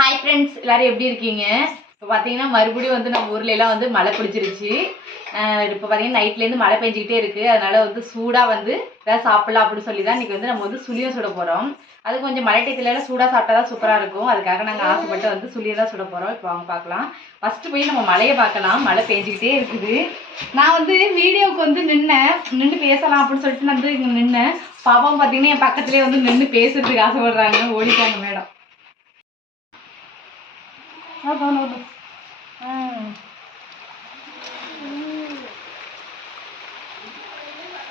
Hi friends, எல்லாரும் எப்படி இருக்கீங்க? இப்போ பார்த்தீங்கன்னா மறுபடியும் வந்து நம்ம ஊர்ல எல்லாம் வந்து மழை பிடிச்சிருச்சு. இப்போ பார்த்தீங்கன்னா நைட்லேருந்து மழை பெஞ்சிக்கிட்டே இருக்குது. அதனால வந்து சூடாக வந்து ஏதாவது சாப்பிடலாம் அப்படின்னு சொல்லி தான் இன்றைக்கி வந்து நம்ம வந்து சுழியம் சுட போகிறோம். அது கொஞ்சம் மழை டயத்துலலாம் சூடாக சாப்பிட்டா தான் சூப்பராக இருக்கும். அதுக்காக நாங்கள் ஆசைப்பட்டு வந்து சுழியம் தான் சுட போகிறோம். இப்போ அவங்க பார்க்கலாம். ஃபஸ்ட்டு போய் நம்ம மழையை பார்க்கலாம். மழை பெஞ்சிக்கிட்டே இருக்குது. நான் வந்து வீடியோவுக்கு வந்து நின்று பேசலாம் அப்படின்னு சொல்லிட்டு நான் வந்து இங்கே நின்னேன். பாப்பாவும் பார்த்தீங்கன்னா என் பக்கத்துலேயே வந்து நின்று பேசுறதுக்கு ஆசைப்படுறாங்க. ஓடிட்டாங்க மேடம்.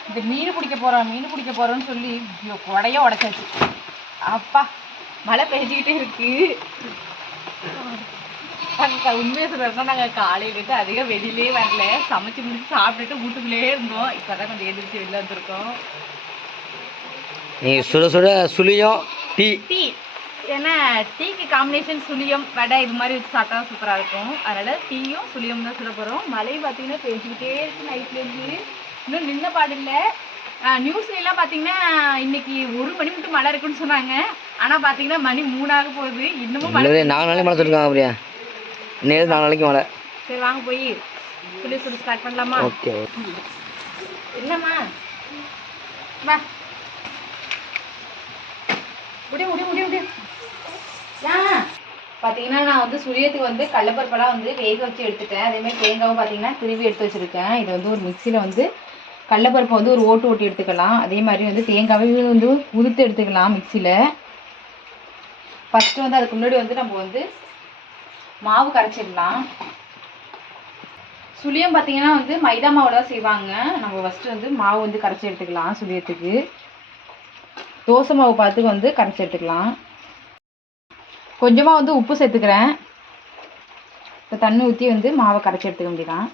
இந்த மீன் பிடிக்க போறோம்னு சொல்லி கொடையா உடைச்சாச்சு. அப்பா மழை பெஞ்சிக்கிட்டே இருக்கு. உண்மையை சொல்றதுனா நாங்கள் காலையிலேருந்து அதிகம் வெளியிலே வரல. சமைச்சு முடிச்சு சாப்பிட்டுட்டு வீட்டுக்குள்ளே இருந்தோம். இப்போதான் கொஞ்சம் எதிர்த்து வெளில வந்திருக்கோம். நீங்கள் சுட சுட சுழியம் டீ ஏன்னா டீக்கு காம்பினேஷன் சுழியம் வடை இது மாதிரி வச்சு சாப்பிட்டா சூப்பராக இருக்கும். அதனால் டீயும் சுழியம் தான் சுட போகிறோம். மழையும் பார்த்தீங்கன்னா பெஞ்சிக்கிட்டே இருக்கு நைட்லேருந்து. இன்னும் நின்ன பாடில்லை. நியூஸ்லாம் பார்த்தீங்கன்னா இன்னைக்கு 1 மணி மட்டும் மழை இருக்குன்னு சொன்னாங்க. ஆனால் பார்த்தீங்கன்னா மணி 3 ஆக போகுது. இன்னமும் மழை 4 நாளைக்கு மழை சொல்லிருக்காங்க. அப்படியா? இன்னும் 4 நாளைக்கு மழை. சரி வாங்க போய் சுட ஸ்டார்ட் பண்ணலாமா? ஓகே. இல்லைம்மா வா முடியும். பார்த்தீங்கன்னா நான் வந்து சுழியத்துக்கு வந்து கடலப்பருப்பெல்லாம் வந்து வேக வச்சு எடுத்துட்டேன். அதேமாதிரி தேங்காவும் பார்த்தீங்கன்னா திருவி எடுத்து வச்சுருக்கேன். இது வந்து ஒரு மிக்சியில் வந்து கடலப்பருப்பை வந்து ஒரு ஓட்டி எடுத்துக்கலாம். அதே மாதிரி வந்து தேங்காவையும் வந்து உதுத்து எடுத்துக்கலாம் மிக்சியில். ஃபஸ்ட்டு வந்து அதுக்கு முன்னாடி வந்து நம்ம வந்து மாவு கரைச்சிடலாம். சுழியம் பார்த்தீங்கன்னா வந்து மைதா மாவில் தான் செய்வாங்க. நம்ம ஃபஸ்ட்டு வந்து மாவு வந்து கரைச்சி எடுத்துக்கலாம். சுழியத்துக்கு தோசை மாவு பார்த்து வந்து கரைச்சி எடுத்துக்கலாம். கொஞ்சமாக வந்து உப்பு சேர்த்துக்கிறேன். இப்போ தண்ணி ஊற்றி வந்து மாவை கரைச்சி எடுத்துக்க வேண்டியதான்.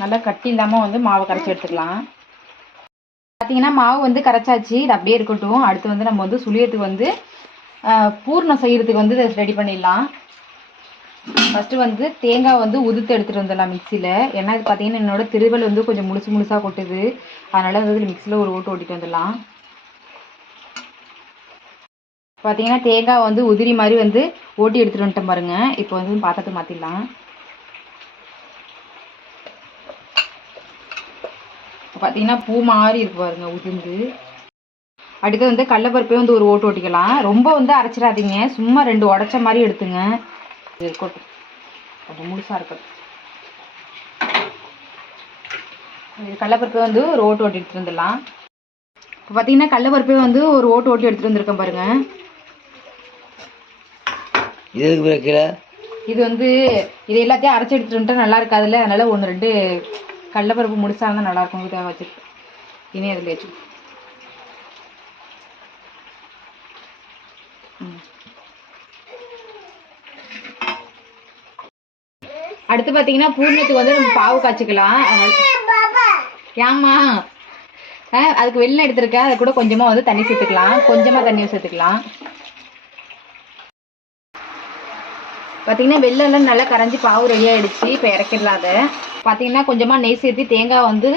நல்லா கட்டி இல்லாமல் வந்து மாவை கரைச்சி எடுத்துக்கலாம். பார்த்தீங்கன்னா மாவு வந்து கரைச்சாச்சு. இது அப்படியே இருக்கட்டும். அடுத்து வந்து நம்ம வந்து சுழியத்துக்கு வந்து பூர்ணம் செய்கிறதுக்கு வந்து ரெடி பண்ணிடலாம். ஃபஸ்ட்டு வந்து தேங்காய் வந்து உதுத்து எடுத்துகிட்டு வந்துடலாம் மிக்சியில். ஏன்னா இது பார்த்தீங்கன்னா என்னோட திருவல் வந்து கொஞ்சம் முழுசாக கொட்டுது. அதனால் வந்து மிக்சியில் ஒரு ஓட்டிட்டு வந்துடலாம். பார்த்தீங்கன்னா தேங்காய் வந்து உதிரி மாதிரி வந்து ஓட்டி எடுத்துகிட்டு வந்துட்டேன் பாருங்கள். இப்போ வந்து பாத்திரத்தை மாற்றிடலாம். பார்த்தீங்கன்னா பூ மாதிரி இருக்கு பாருங்க உதிர்ந்து. அடுத்து வந்து கடலப்பருப்பே வந்து ஒரு ஓட்டிக்கலாம். ரொம்ப வந்து அரைச்சிடாதீங்க. சும்மா 2 உடைச்ச மாதிரி எடுத்துங்க. இருக்கட்டும், கொஞ்சம் முழுசாக இருக்கட்டும். கடலப்பருப்பை வந்து ஒரு ஓட்டி எடுத்துகிட்டு வந்துடலாம். இப்போ பார்த்தீங்கன்னா கடலப்பருப்பே வந்து ஒரு ஓட்டி எடுத்துகிட்டு வந்துருக்கேன் பாருங்க. இது வந்து இது எல்லாத்தையும் அரைச்சி எடுத்துகிட்டு வந்துட்டா நல்லா இருக்காதுல்ல. அதனால 1-2 கடலப்பருப்பு முடிச்சா இருந்தால் நல்லாயிருக்கும். இதாக வச்சுருக்கேன். இனி அதில் வச்சு அடுத்து பார்த்தீங்கன்னா பூர்ணத்துக்கு வந்து நம்ம பாவு காய்ச்சிக்கலாம். ஏம்மா அதுக்கு வெள்ளம் எடுத்துருக்கேன். அது கூட கொஞ்சமாக வந்து தண்ணி சேர்த்துக்கலாம். கொஞ்சமாக தண்ணி சேர்த்துக்கலாம். பார்த்தீங்கன்னா வெள்ளம்லாம் நல்லா கரைஞ்சி பாவு ரெடி ஆகிடுச்சு. இப்போ இறக்கிடலாம். அதை பார்த்தீங்கன்னா கொஞ்சமாக நெய் சேர்த்து தேங்காய் வந்து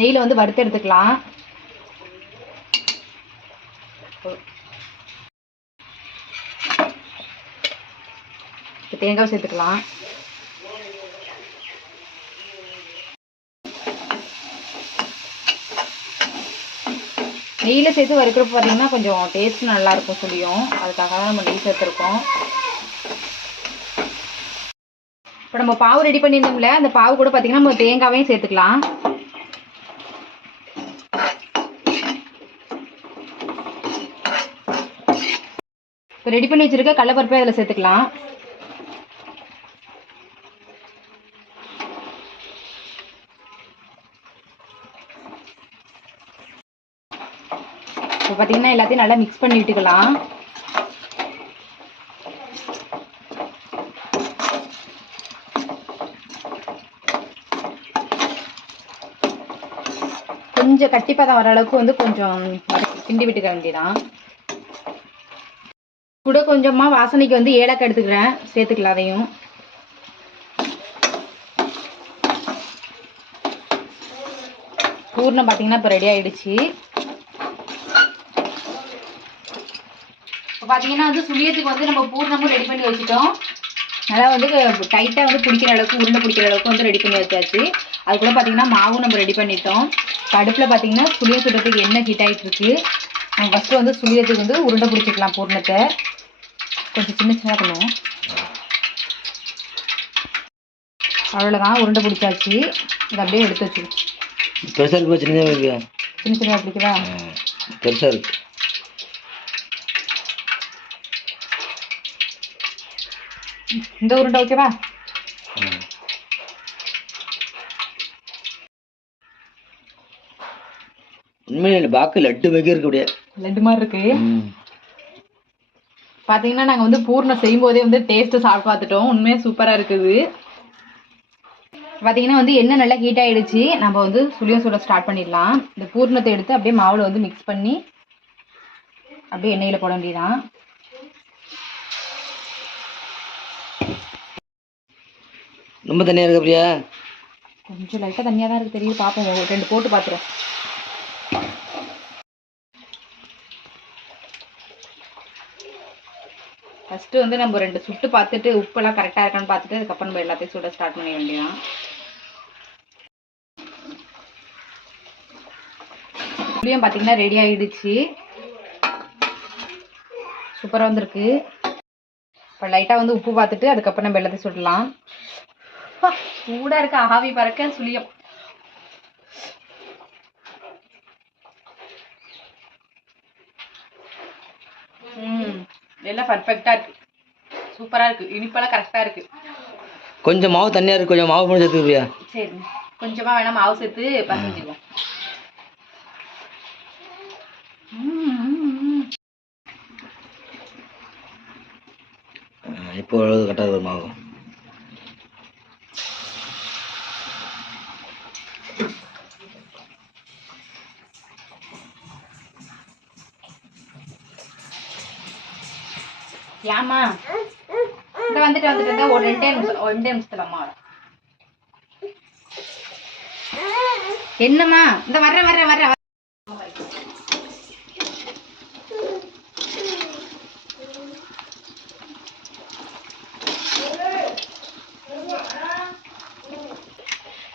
நெய்யில் வந்து வறுத்து எடுத்துக்கலாம். இப்போ தேங்காய் சேர்த்துக்கலாம். நெய்யில் சேர்த்து வறுக்கிறப்ப பார்த்தீங்கன்னா கொஞ்சம் டேஸ்ட் நல்லாயிருக்கும் சுழியம். அதுக்காக தான் நம்ம நெய் சேர்த்துருக்கோம். இப்போ நம்ம பாவு ரெடி பண்ணியிருந்தோம்ல, அந்த பாவு கூட பார்த்தீங்கன்னா நம்ம தேங்காவையும் சேர்த்துக்கலாம். இப்போ ரெடி பண்ணி வச்சுருக்க கடலப்பருப்பை அதில் சேர்த்துக்கலாம். இப்போ பார்த்தீங்கன்னா எல்லாத்தையும் நல்லா மிக்ஸ் பண்ணி விட்டுக்கலாம். கொஞ்சம் கட்டிப்பதம் வர அளவுக்கு வந்து கொஞ்சம் கிண்டி விட்டுக்க வேண்டியதான். கூட கொஞ்சமாக வாசனைக்கு வந்து ஏலக்காய் எடுத்துக்கிறேன். சேர்த்துக்கலாம் அதையும். பூர்ணம் பார்த்தீங்கன்னா இப்போ ரெடி ஆகிடுச்சு. பார்த்தீங்கன்னா வந்து சுழியத்துக்கு வந்து நம்ம பூர்ணமும் ரெடி பண்ணி வச்சுட்டோம். நல்லா வந்து டைட்டாக வந்து பிடிக்கிற அளவுக்கு உருண்டை பிடிக்கிற அளவுக்கு வந்து ரெடி பண்ணி வச்சாச்சு. அதுக்குள்ளே பார்த்தீங்கன்னா மாவும் நம்ம ரெடி பண்ணிட்டோம். அடுப்பில் பார்த்தீங்கன்னா சுழிய சுடுறதுக்கு எண்ணெய் ஹீட் ஆகிட்டு இருக்கு. நம்ம ஃபஸ்ட்டு வந்து சுழியத்துக்கு வந்து உருண்டை பிடிச்சிக்கலாம். பூர்ணத்தை கொஞ்சம் சின்ன சின்னதாக பண்ணுவோம். அவ்வளோதான், உருண்டை பிடிச்சாச்சு. இதை அப்படியே எடுத்து வச்சுக்கணும். பெருசாக இருக்கு, சின்னதாக இருக்கு. சின்ன சின்னதாக பிடிக்கவா? பெருசாக இருக்கு. இந்த உருண்டை ஓகேவா? உண்மையில பாக்கு லட்டு வைக்க இருக்கு, அப்படியே லட்டு மாதிரி இருக்கு. பார்த்தீங்கன்னா நாங்கள் வந்து பூர்ணம் செய்யும் போதே வந்து டேஸ்ட்டு சாப்பிட்டு பார்த்துட்டோம். உண்மையாக சூப்பராக இருக்குது. பார்த்தீங்கன்னா வந்து எண்ணெய் நல்லா ஹீட் ஆகிடுச்சு. நம்ம வந்து சுழியம் சுட ஸ்டார்ட் பண்ணிடலாம். இந்த பூர்ணத்தை எடுத்து அப்படியே மாவில் வந்து மிக்ஸ் பண்ணி அப்படியே எண்ணெயில் போட வேண்டியதான். ரொம்ப தண்ணியாக இருக்கு அப்படியா? கொஞ்சம் லைட்டாக தண்ணியாக தான் இருக்குது, தெரியுது. பார்ப்போம், 2 போட்டு பார்த்துறோம். ஃபஸ்ட்டு வந்து நம்ம 2 சுட்டு பார்த்துட்டு உப்பெல்லாம் கரெக்டாக இருக்கான்னு பார்த்துட்டு அதுக்கப்புறம் நம்ம எல்லாத்தையும் சுட ஸ்டார்ட் பண்ண வேண்டியதான். சுழியம் பார்த்தீங்கன்னா ரெடி ஆகிடுச்சு. சூப்பராக வந்துருக்கு. இப்போ லைட்டாக வந்து உப்பு பார்த்துட்டு அதுக்கப்புறம் நம்ம எல்லாத்தையும் சுடலாம். சூடாக இருக்க ஆவி பறக்க சுழியம். எல்லாம் பர்ஃபெக்டாக இருக்குது, சூப்பராக இருக்குது. இனிப்பெல்லாம் கரெக்டாக இருக்குது. கொஞ்சம் மாவு தண்ணியாக இருக்குது, கொஞ்சம் மாவு போட்டு சேர்த்துக்கிறியா? சரி, கொஞ்சமாக வேணால் மாவு சேர்த்து பசஞ்சிடுவோம். இப்போ ஓரளவு கரெக்டாக ஒரு மாவு. ஏமா இந்த வந்துட்டு ஒரு 2 நிமிஷத்துல அம்மா வர. என்னம்மா இந்த வர்ற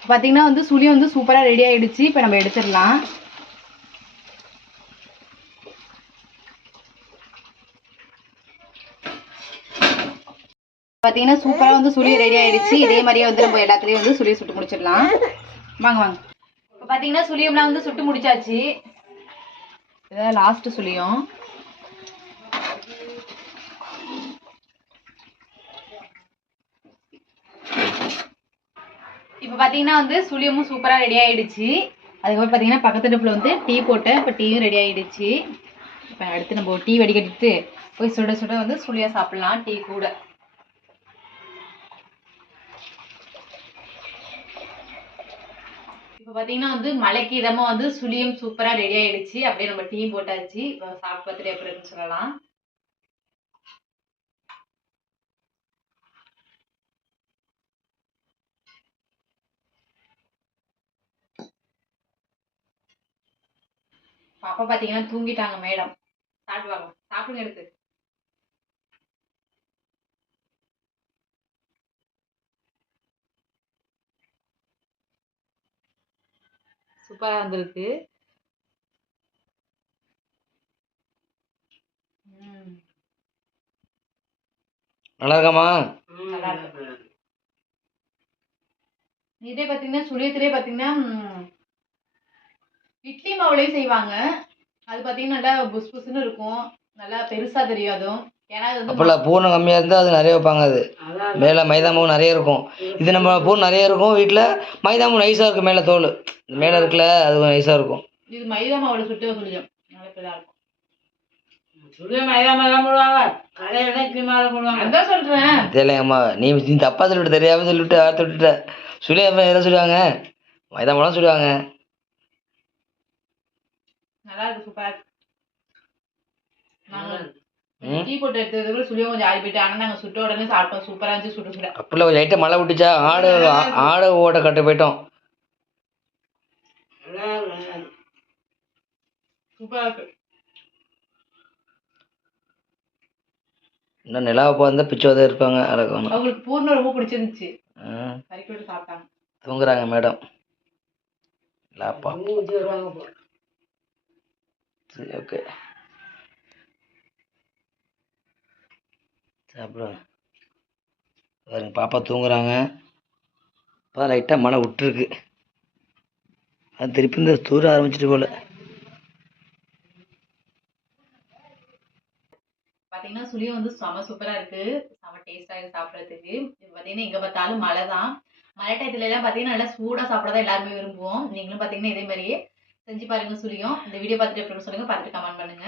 பார்த்தீங்கன்னா வந்து சுழி வந்து சூப்பராக ரெடி ஆகிடுச்சு. இப்போ நம்ம எடுத்துடலாம். பார்த்தீங்கன்னா சூப்பராக வந்து சுழி ரெடி ஆகிடுச்சு. இதே மாதிரியே வந்து நம்ம எல்லாத்துலேயும் வந்து சுழியை சுட்டு முடிச்சிடலாம். வாங்க வாங்க. இப்போ பார்த்தீங்கன்னா சுழியம்லாம் வந்து சுட்டு முடிச்சாச்சு. இதான் லாஸ்ட்டு சுழியம். இப்போ பார்த்தீங்கன்னா வந்து சுழியமும் சூப்பராக ரெடி ஆகிடுச்சு. அதுக்கப்புறம் பார்த்தீங்கன்னா பக்கத்து அடுப்பில் வந்து டீ போட்டேன். இப்போ டீயும் ரெடி ஆகிடுச்சு. இப்போ அடுத்து நம்ம டீ வடிகட்டிட்டு போய் சுட சுட வந்து சுழியாக சாப்பிட்லாம் டீ கூட. இப்போ பார்த்தீங்கன்னா வந்து மழைக்கு இதமாக வந்து சுழியம் சூப்பராக ரெடி ஆகிடுச்சு. அப்படியே நம்ம டீ போட்டாச்சு. இப்போ சாப்பிட்டு பார்த்துட்டு எப்படி இருக்குன்னு சொல்லலாம். பாப்பா பார்த்தீங்கன்னா தூங்கிட்டாங்க மேடம். சாப்பிடுவாங்க, சாப்பிடுங்க எடுத்து. சூப்பராக வந்திருக்கு. நல்லா இருக்காமா? நல்லா இருக்கு. இதே பார்த்தீங்கன்னா சுழியத்திலே பார்த்தீங்கன்னா இட்லி மாவுலேயும் செய்வாங்க. அது பார்த்தீங்கன்னா நல்லா புஸ் புஸ்ன்னு இருக்கும், நல்லா பெருசாக தெரியும். அதுவும் ஏன்னா அது வந்து அப்போல்லாம் பூர்ணம் கம்மியாக இருந்தால் அது நிறைய வைப்பாங்க. அது மேலே மைதா மாவு நிறைய இருக்கும். இது நம்ம பூர்ணம் நிறைய இருக்கும். வீட்டில் மைதா மாவு நைஸாக இருக்கும். மேலே தோல் மேலே இருக்குல்ல, அது நைஸாக இருக்கும். இது மைதா மாவில் சுட்டு சுழியம் நல்லா பெருசாக இருக்கும். அதான் சொல்றேன். தெரியல அம்மா, நீ தப்பா சொல்லிவிட்டு, தெரியாம சொல்லிவிட்டு வார்த்தை விட்டுட்ட. சுழியம் எதை சொல்லுவாங்க? மைதா மாவு சொல்லுவாங்க. நல்லா இருக்கு, சூப்பரா இருக்கு. நாங்கள் டீ போட்டு எடுத்ததுக்குள்ள சுழியம் கொஞ்சம் ஆறி போயிட்டு, ஆனால் நாங்கள் சுட்ட உடனே சாப்பிட்டோம். சூப்பராக இருந்துச்சு. சுட சுட அப்படில கொஞ்சம் லைட்டாக மழை விட்டுச்சா, ஆடு ஓட்ட கட்ட போயிட்டோம். சூப்பராக இருக்கு. இன்னும் நிலாவை பார்த்தா பிச்சோதே இருப்பாங்க அழகான. அவங்களுக்கு பூர்ணம் ரொம்ப பிடிச்சிருந்துச்சு, ம். பறிக்க விட்டு சாப்பிட்டாங்க. தூங்குறாங்க மேடம். லாப்பா. சரி ஓகே சாப்பிடுவாங்க. பாருங்க பாப்பா தூங்குறாங்க. இப்போ லைட்டாக மழை விட்டுருக்கு. அது திருப்பி இந்த தூர ஆரம்பிச்சிட்டு போல. பாத்தீங்கன்னா சுழியம் வந்து செம சூப்பரா இருக்கு, செம டேஸ்டா இருக்கு சாப்பிடறதுக்கு. இப்போ பாத்தீங்கன்னா எங்க பார்த்தாலும் மழை தான். மழை டயத்துல எல்லாம் பாத்தீங்கன்னா நல்லா சூடா சாப்பிடதான் எல்லாருமே விரும்புவோம். நீங்களும் பாத்தீங்கன்னா இதே மாதிரியே செஞ்சு பாருங்க சுழியம். இந்த வீடியோ பார்த்துட்டு எப்படி சொல்லுங்க, பார்த்துட்டு கமெண்ட் பண்ணுங்க.